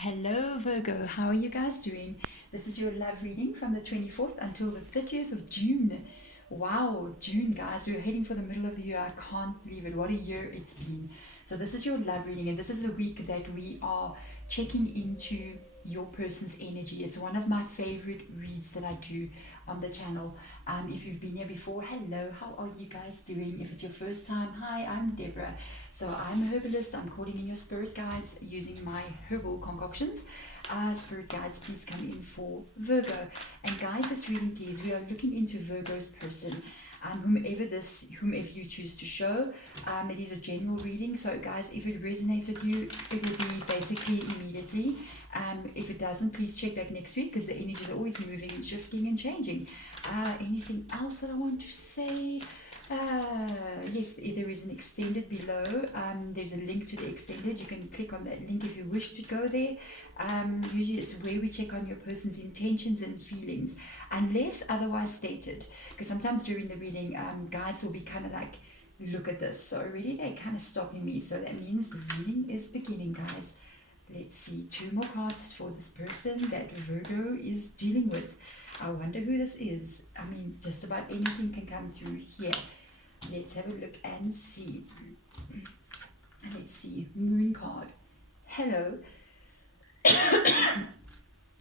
Hello Virgo, how are you guys doing? This is your love reading from the 24th until the 30th of June. Wow, June guys, we're heading for the middle of the year. I can't believe it. What a year it's been. So this is your love reading, and this is the week that we are checking into your person's energy. It's one of my favorite reads that I do on the channel. If you've been here before, hello, how are you guys doing? If it's your first time, hi, I'm Deborah. So I'm a herbalist. I'm calling in your spirit guides using my herbal concoctions. Spirit guides, please come in for Virgo and guide this reading, please. We are looking into Virgo's person. Whomever you choose to show. It is a general reading, so guys, if it resonates with you, it will be basically immediately. If it doesn't, please check back next week because the energies are always moving and shifting and changing. Anything else that I want to say? Yes, there is an extended below. There's a link to the extended. You can click on that link if you wish to go there. Usually it's where we check on your person's intentions and feelings, unless otherwise stated, because sometimes during the reading, guides will be kind of like, look at this. So already they're kind of stopping me, so that means the reading is beginning, guys. Let's see, 2 more cards for this person that Virgo is dealing with. I wonder who this is. I mean, just about anything can come through here. Let's have a look and see. Let's see, Moon card. Hello.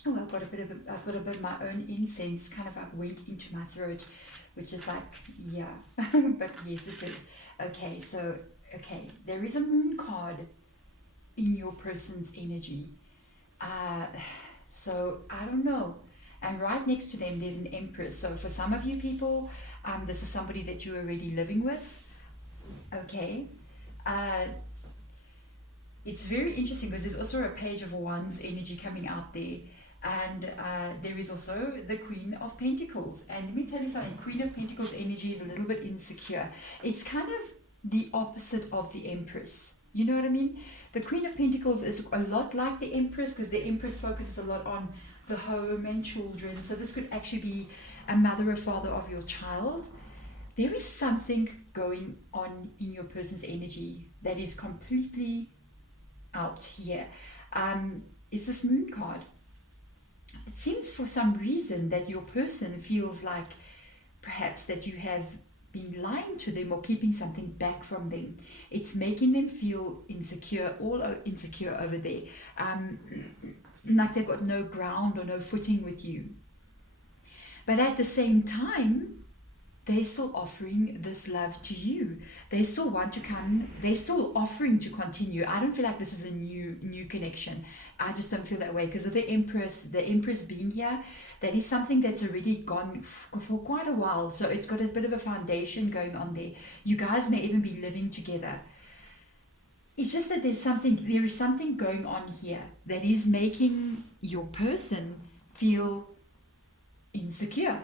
Oh, I've got a bit of my own incense kind of like went into my throat, which is like, yeah, but yes, it did. Okay, so, there is a Moon card in your person's energy. So I don't know. And right next to them, there's an Empress. So for some of you people, this is somebody that you're already living with. Okay. It's very interesting because there's also a Page of Wands energy coming out there. And there is also the Queen of Pentacles. And let me tell you something, Queen of Pentacles energy is a little bit insecure. It's kind of the opposite of the Empress. You know what I mean? The Queen of Pentacles is a lot like the Empress because the Empress focuses a lot on the home and children. So this could actually be a mother or father of your child. There is something going on in your person's energy that is completely out here. Is this Moon card? It seems for some reason that your person feels like perhaps that you have been lying to them or keeping something back from them. It's making them feel insecure, all insecure over there. Like they've got no ground or no footing with you. But at the same time, they're still offering this love to you. They still want to come. They're still offering to continue. I don't feel like this is a new connection. I just don't feel that way because of the Empress being here. That is something that's already gone for quite a while. So it's got a bit of a foundation going on there. You guys may even be living together. It's just that there is something going on here that is making your person feel insecure.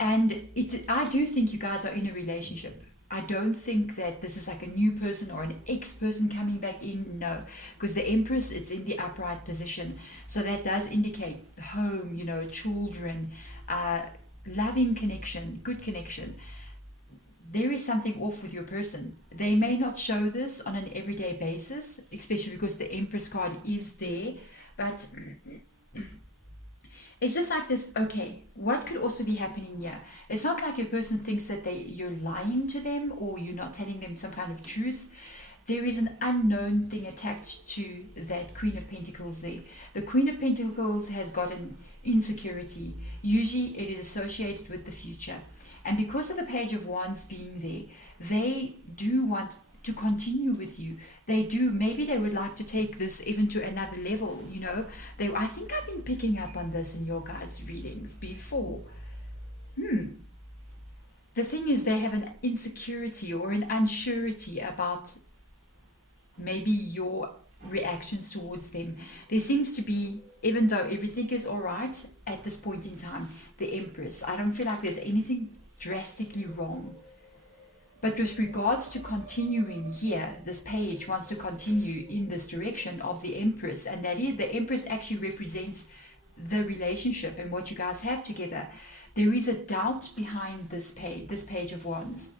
And I do think you guys are in a relationship. I don't think that this is like a new person or an ex-person coming back in. No, because the Empress, it's in the upright position. So that does indicate home, children, loving connection, good connection. There is something off with your person. They may not show this on an everyday basis, especially because the Empress card is there, but it's just like this. Okay, what could also be happening here? It's not like your person thinks that you're lying to them or you're not telling them some kind of truth. There is an unknown thing attached to that Queen of Pentacles there. The Queen of Pentacles has got an insecurity. Usually it is associated with the future. And because of the Page of Wands being there, they do want to continue with you. They do. Maybe they would like to take this even to another level, I think I've been picking up on this in your guys' readings before. The thing is, they have an insecurity or an unsurety about maybe your reactions towards them. There seems to be, even though everything is all right at this point in time, the Empress, I don't feel like there's anything drastically wrong. But with regards to continuing here, this page wants to continue in this direction of the Empress, and that is, the Empress actually represents the relationship and what you guys have together. There is a doubt behind this Page of Wands.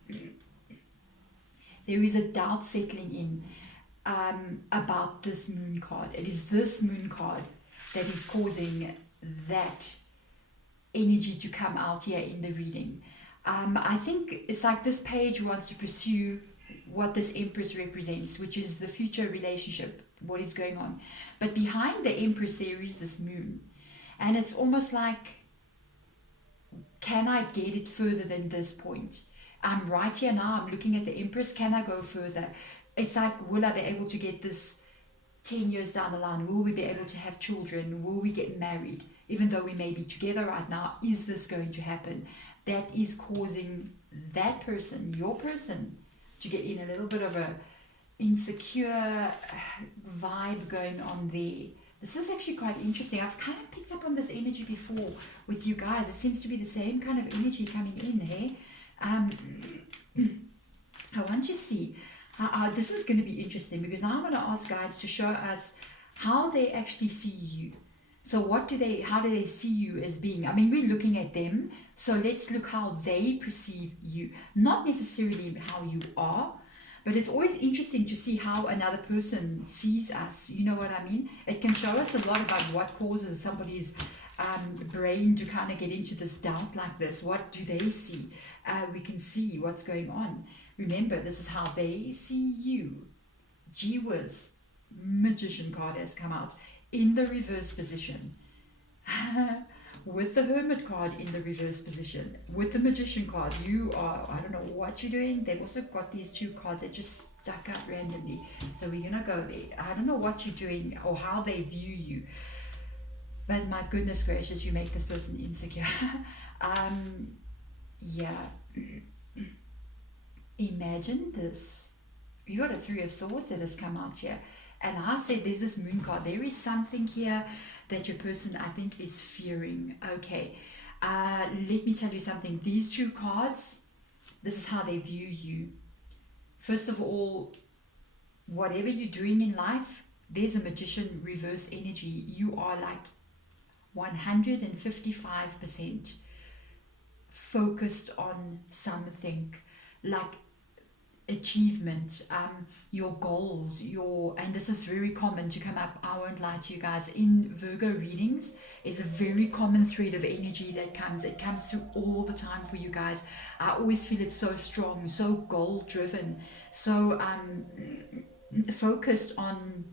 There is a doubt settling in. about this moon card. It is this moon card that is causing that energy to come out here in the reading. I think it's like this page wants to pursue what this Empress represents, which is the future relationship, what is going on. But behind the Empress, there is this moon. And it's almost like, can I get it further than this point? I'm right here now, I'm looking at the Empress, can I go further? It's like, will I be able to get this 10 years down the line? Will we be able to have children? Will we get married? Even though we may be together right now, is this going to happen? That is causing that person, your person, to get in a little bit of a insecure vibe going on there. This is actually quite interesting. I've kind of picked up on this energy before with you guys. It seems to be the same kind of energy coming in, hey? I want to see, this is going to be interesting because now I'm going to ask guides to show us how they actually see you. So how do they see you as being? I mean, we're looking at them, so let's look how they perceive you. Not necessarily how you are, but it's always interesting to see how another person sees us. You know what I mean? It can show us a lot about what causes somebody's brain to kind of get into this doubt like this. What do they see? We can see what's going on. Remember, this is how they see you. Gee whiz, Magician card has come out in the reverse position. With the Hermit card in the reverse position, with the Magician card, you are, I don't know what you're doing. They've also got these two cards that just stuck out randomly. So we're going to go there. I don't know what you're doing or how they view you. But my goodness gracious, you make this person insecure. Yeah. Imagine this. You got a Three of Swords that has come out here. And I said there's this moon card. There is something here that your person, I think, is fearing. Okay. Let me tell you something. These two cards, this is how they view you. First of all, whatever you're doing in life, there's a Magician reverse energy. You are like 155% focused on something, like achievement, your goals, and this is very common to come up, I won't lie to you guys, in Virgo readings. It's a very common thread of energy that comes. It comes through all the time for you guys. I always feel it's so strong, so goal driven, so focused on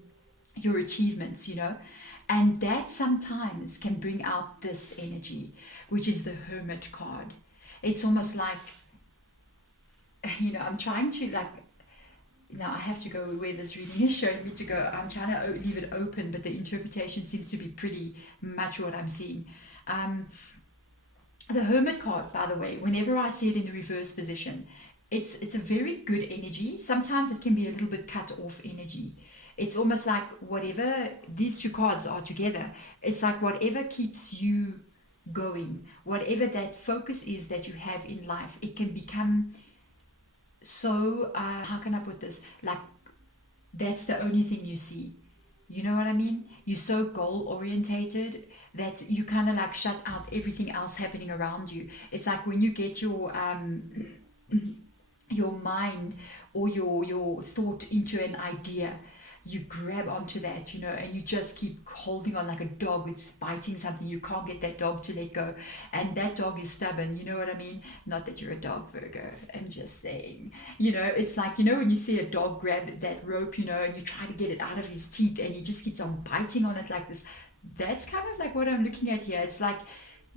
your achievements, you know. And that sometimes can bring out this energy, which is the Hermit card. It's almost like, you know, I'm trying to, like, now I have to go where this reading is showing me to go. I'm trying to leave it open, but the interpretation seems to be pretty much what I'm seeing. The Hermit card, by the way, whenever I see it in the reverse position, it's a very good energy. Sometimes it can be a little bit cut off energy. It's almost like whatever these two cards are together, it's like whatever keeps you going, whatever that focus is that you have in life, it can become so, how can I put this? Like, that's the only thing you see. You know what I mean? You're so goal orientated that you kind of like shut out everything else happening around you. It's like when you get your mind or your thought into an idea, you grab onto that, you know, and you just keep holding on like a dog that's biting something. You can't get that dog to let go, and that dog is stubborn. You know what I mean? Not that you're a dog, Virgo, I'm just saying, you know, it's like, you know, when you see a dog grab that rope, you know, and you try to get it out of his teeth and he just keeps on biting on it like this. That's kind of like what I'm looking at here. It's like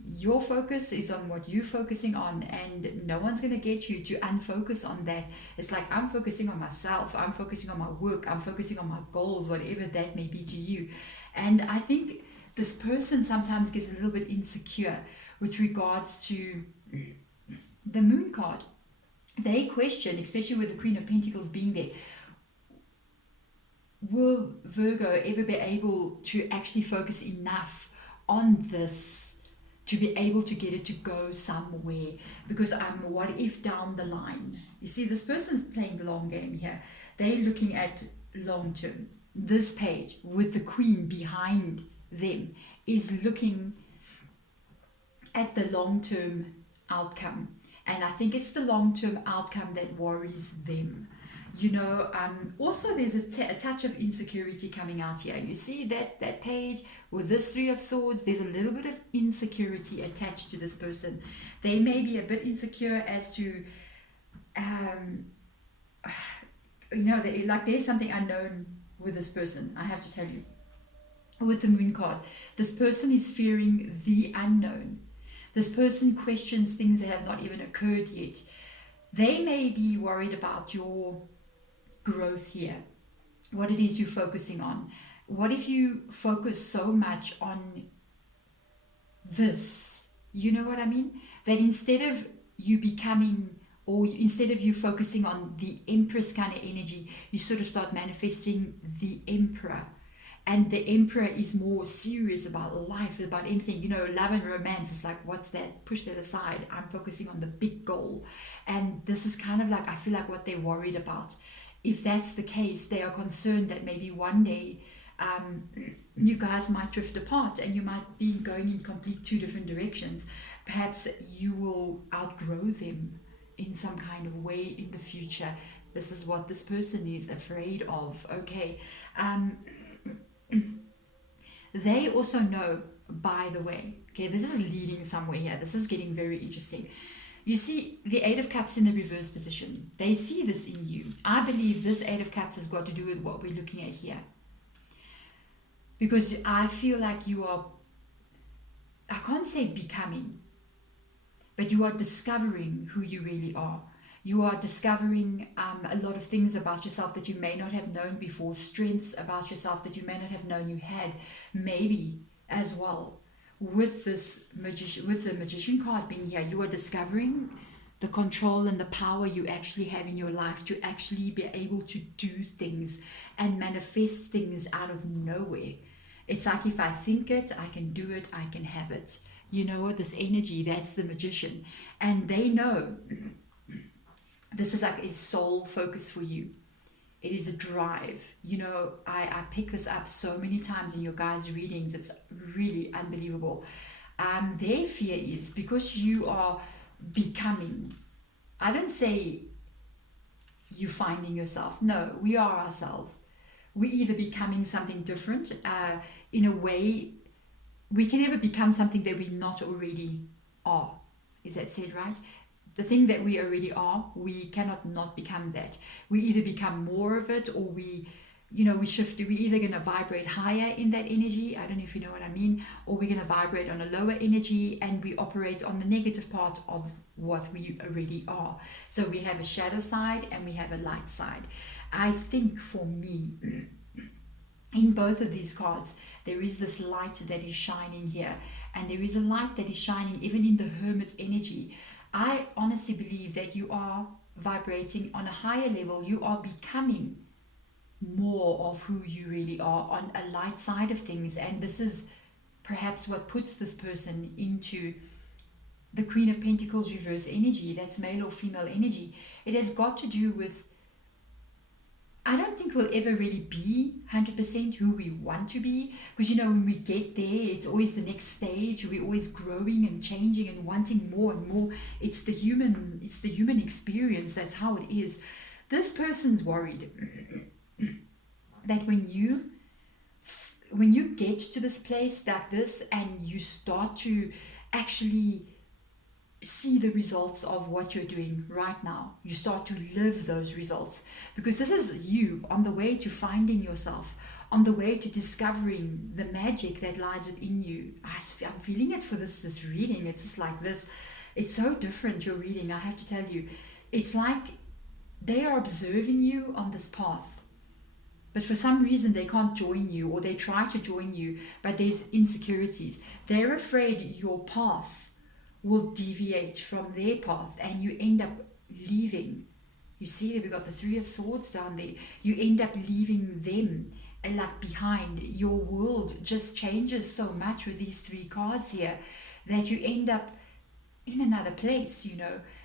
your focus is on what you're focusing on, and no one's going to get you to unfocus on that. It's like, I'm focusing on myself, I'm focusing on my work, I'm focusing on my goals, whatever that may be to you. And I think this person sometimes gets a little bit insecure with regards to the moon card. They question, especially with the Queen of Pentacles being there, will Virgo ever be able to actually focus enough on this to be able to get it to go somewhere? Because what if down the line, you see, this person's playing the long game here. They're looking at long term. This page with the Queen behind them is looking at the long term outcome, and I think it's the long term outcome that worries them. Also there's a touch of insecurity coming out here. You see that page with this Three of Swords, there's a little bit of insecurity attached to this person. They may be a bit insecure as to, there's something unknown with this person, I have to tell you. With the Moon card, this person is fearing the unknown. This person questions things that have not even occurred yet. They may be worried about your growth here, what it is you're focusing on. What if you focus so much on this, you know what I mean, that instead of you becoming, or instead of you focusing on the Empress kind of energy, you sort of start manifesting the Emperor. And the Emperor is more serious about life, about anything. Love and romance is like, what's that? Push that aside. I'm focusing on the big goal. And this is kind of like, I feel like what they're worried about. If that's the case, they are concerned that maybe one day you guys might drift apart and you might be going in complete two different directions. Perhaps you will outgrow them in some kind of way in the future. This is what this person is afraid of. Okay. They also know, by the way, okay, this is leading somewhere here. This is getting very interesting. You see the Eight of Cups in the reverse position. They see this in you. I believe this Eight of Cups has got to do with what we're looking at here. Because I feel like you are, I can't say becoming, but you are discovering who you really are. You are discovering a lot of things about yourself that you may not have known before, strengths about yourself that you may not have known you had, maybe as well. With this magician, with the Magician card being here, you are discovering the control and the power you actually have in your life to actually be able to do things and manifest things out of nowhere. It's like, if I think it, I can do it, I can have it. You know what? This energy, that's the Magician. And they know this is like a soul focus for you. It is a drive. I pick this up so many times in your guys' readings. It's really unbelievable. Their fear is because you are becoming. I don't say you finding yourself. No, we are ourselves. We're either becoming something different. In a way, we can never become something that we not already are. Is that said right? The thing that we already are, we cannot not become that. We either become more of it, or we shift. We're either going to vibrate higher in that energy, I don't know if you know what I mean, or we're going to vibrate on a lower energy and we operate on the negative part of what we already are. So we have a shadow side and we have a light side. I think for me, in both of these cards, there is this light that is shining here, and there is a light that is shining even in the Hermit's energy. I honestly believe that you are vibrating on a higher level. You are becoming more of who you really are on a light side of things. And this is perhaps what puts this person into the Queen of Pentacles reverse energy. That's male or female energy. It has got to do with, I don't think we'll ever really be 100% who we want to be, because when we get there, it's always the next stage. We're always growing and changing and wanting more and more. It's the human experience. That's how it is. This person's worried that when you get to this place like this and you start to actually see the results of what you're doing right now, you start to live those results, because this is you on the way to finding yourself, on the way to discovering the magic that lies within you. I'm feeling it for this reading. It's just like this. It's so different, your reading, I have to tell you. It's like they are observing you on this path, but for some reason they can't join you, or they try to join you, but there's insecurities. They're afraid your path will deviate from their path and you end up leaving. You see, we've got the Three of Swords down there. You end up leaving them like behind. Your world just changes so much with these three cards here that you end up in another place,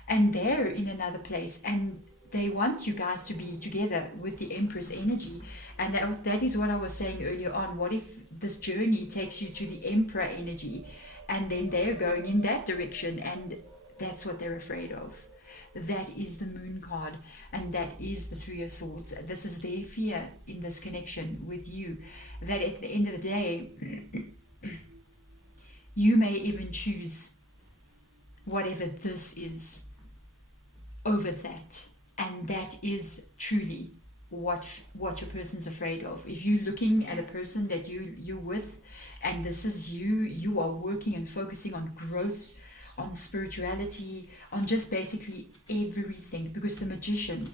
and they're in another place, and they want you guys to be together with the Empress energy. And that is what I was saying earlier on. What if this journey takes you to the Emperor energy, and then they're going in that direction, and that's what they're afraid of. That is the Moon card, and that is the Three of Swords. This is their fear in this connection with you, that at the end of the day, you may even choose whatever this is over that, and that is truly what your person's afraid of. If you're looking at a person that you're with, and this is you are working and focusing on growth, on spirituality, on just basically everything, because the magician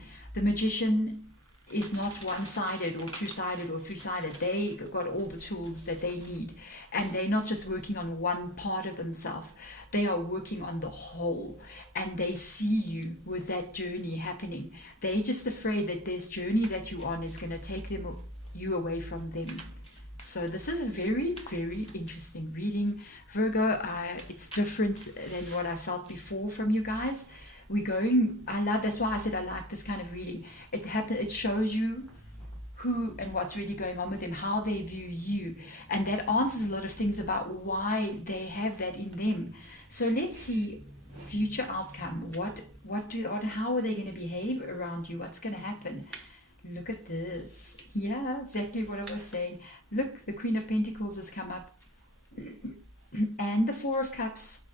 is not one-sided or two-sided or three-sided. They got all the tools that they need, and they're not just working on one part of themselves, they are working on the whole, and they see you with that journey happening. They're just afraid that this journey that you're on is going to take you away from them. So this is a very, very interesting reading, Virgo. It's different than what I felt before from you guys. That's why I said I like this kind of reading. It shows you who and what's really going on with them, how they view you, and that answers a lot of things about why they have that in them. So let's see future outcome. How are they going to behave around you? What's going to happen? Look at this. Yeah, exactly what I was saying. Look, the Queen of Pentacles has come up, and the Four of Cups.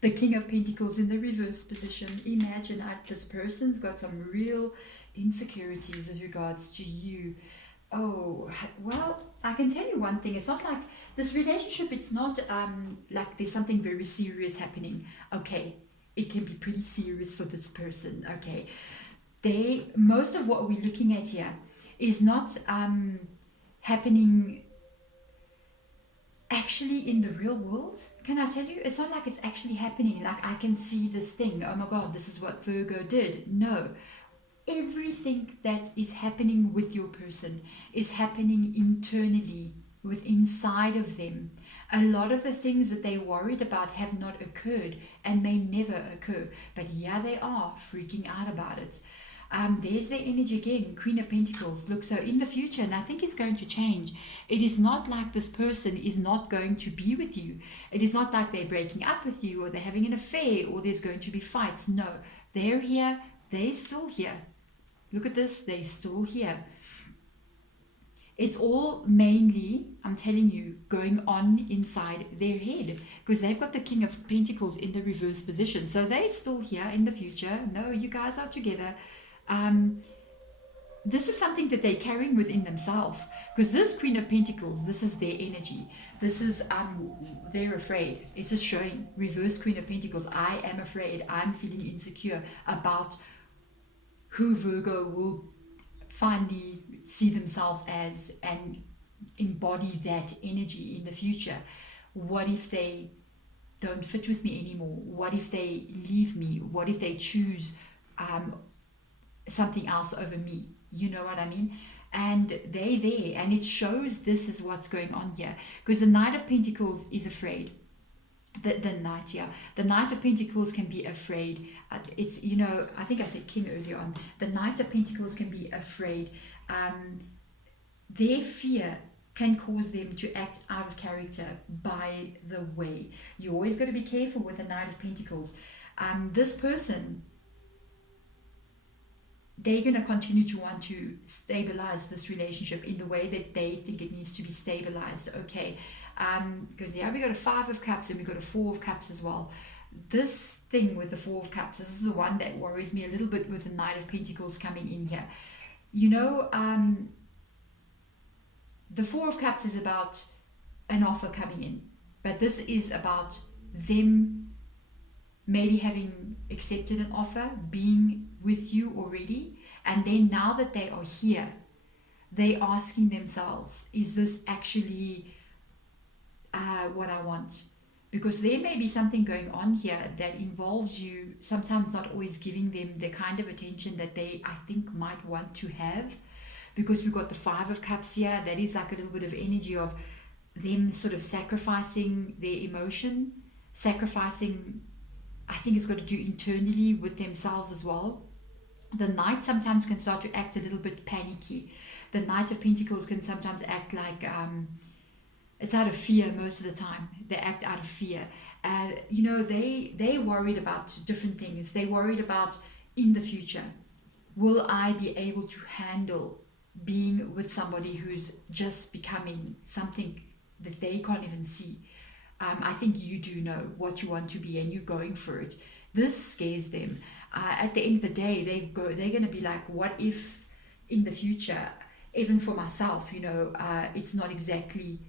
The King of Pentacles in the reverse position. Imagine this person's got some real insecurities with regards to you. Oh, well, I can tell you one thing. It's not like this relationship, it's not like there's something very serious happening. Okay, it can be pretty serious for this person. Okay, most of what we're looking at here is not happening actually in the real world. Can I tell you? It's not like it's actually happening. Like I can see this thing. Oh my God, this is what Virgo did. No. Everything that is happening with your person is happening internally, inside of them. A lot of the things that they worried about have not occurred and may never occur. But here they are freaking out about it. There's their energy again, Queen of Pentacles. Look, so in the future, and I think it's going to change, it is not like this person is not going to be with you. It is not like they're breaking up with you or they're having an affair or there's going to be fights. No, they're here. They're still here. Look at this. They're still here. It's all mainly, I'm telling you, going on inside their head, because they've got the King of Pentacles in the reverse position. So they're still here in the future. No, you guys are together. This is something that they're carrying within themselves, because this Queen of Pentacles, this is their energy. This is they're afraid. It's just showing reverse Queen of Pentacles. I am afraid. I'm feeling insecure about who Virgo will finally see themselves as and embody that energy in the future. What if they don't fit with me anymore? What if they leave me? What if they choose something else over me? You know what I mean? And they're there, and it shows this is what's going on here, because the Knight of Pentacles is afraid. The Knight of Pentacles can be afraid. It's, I think I said King earlier on. The Knight of Pentacles can be afraid. Their fear can cause them to act out of character. By the way, you always got to be careful with the Knight of Pentacles. This person, they're going to continue to want to stabilize this relationship in the way that they think it needs to be stabilized. Okay, because we got a Five of Cups and we got a Four of Cups as well. This thing with the Four of Cups, this is the one that worries me a little bit with the Knight of Pentacles coming in here. The Four of Cups is about an offer coming in, but this is about them maybe having accepted an offer, being with you already, and then now that they are here, they're asking themselves, is this actually what I want? Because there may be something going on here that involves you sometimes not always giving them the kind of attention that they, I think, might want to have. Because we've got the Five of Cups here, that is like a little bit of energy of them sort of sacrificing their emotion, sacrificing, I think it's got to do internally with themselves as well. The Knight sometimes can start to act a little bit panicky. The Knight of Pentacles can sometimes act like It's out of fear most of the time. They act out of fear. And, you know, they worried about different things. They worried about in the future, will I be able to handle being with somebody who's just becoming something that they can't even see? I think you do know what you want to be and you're going for it. This scares them. At the end of the day, they're going to be like, what if in the future, even for myself, you know, it's not exactly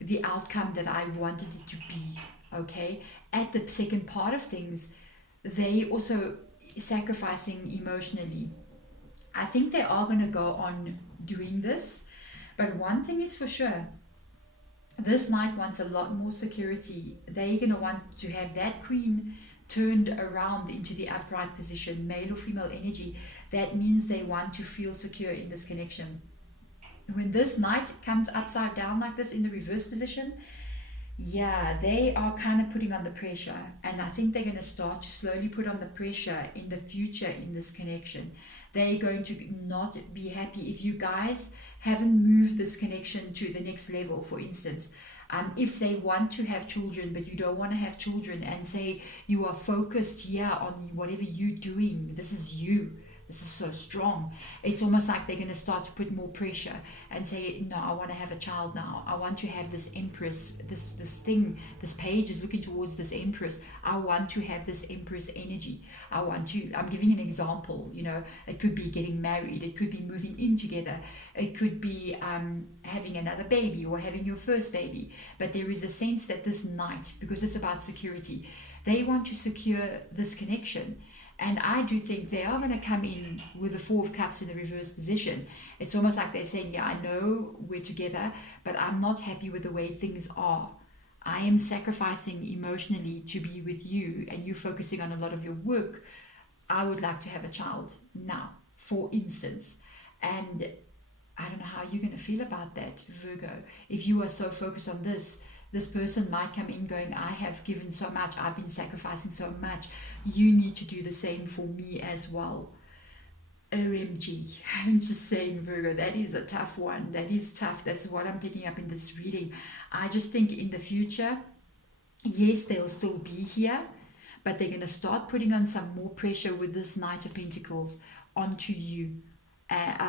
the outcome that I wanted it to be, okay? At the second part of things, they also sacrificing emotionally. I think they are going to go on doing this, but one thing is for sure, this knight wants a lot more security. They're going to want to have that queen turned around into the upright position, male or female energy. That means they want to feel secure in this connection. When this knight comes upside down like this in the reverse position, yeah, they are kind of putting on the pressure. And I think they're going to start to slowly put on the pressure in the future in this connection. They're going to not be happy if you guys haven't moved this connection to the next level, for instance. If they want to have children, but you don't want to have children, and say you are focused here on whatever you're doing, this is you. This is so strong. It's almost like they're going to start to put more pressure and say, no, I want to have a child now. I want to have this empress, this thing, this page is looking towards this empress. I want to have this empress energy. I'm giving an example, you know, it could be getting married. It could be moving in together. It could be having another baby or having your first baby. But there is a sense that this knight, because it's about security, they want to secure this connection. And I do think they are going to come in with the Four of Cups in the reverse position. It's almost like they're saying, yeah, I know we're together, but I'm not happy with the way things are. I am sacrificing emotionally to be with you, and you're focusing on a lot of your work. I would like to have a child now, for instance. And I don't know how you're going to feel about that, Virgo. If you are so focused on this person might come in going, I have given so much, I've been sacrificing so much, you need to do the same for me as well. OMG, I'm just saying, Virgo, that is a tough one. That is tough. That's what I'm picking up in this reading. I just think in the future, yes, they'll still be here, but they're going to start putting on some more pressure with this Knight of Pentacles onto you.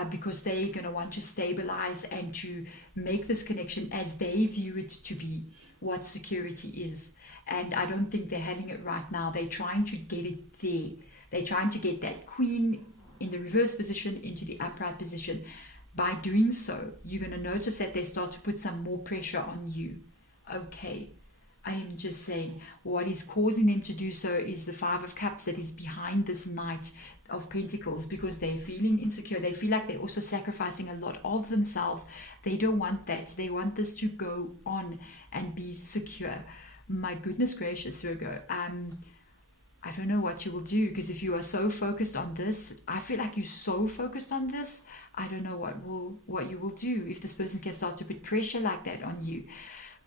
Because they're going to want to stabilize and to make this connection as they view it to be, what security is. And I don't think they're having it right now. They're trying to get it there. They're trying to get that queen in the reverse position into the upright position. By doing so, you're going to notice that they start to put some more pressure on you. Okay, I am just saying what is causing them to do so is the Five of Cups that is behind this Knight of Pentacles, because they're feeling insecure. They feel like they're also sacrificing a lot of themselves. They don't want that. They want this to go on and be secure. My goodness gracious, Virgo. I don't know what you will do, because if you are so focused on this, I feel like you're so focused on this, I don't know what you will do if this person can start to put pressure like that on you.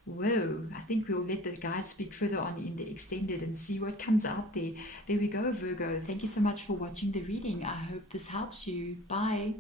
Whoa, I think we'll let the guys speak further on in the extended and see what comes out there. There we go, Virgo. Thank you so much for watching the reading. I hope this helps you. Bye.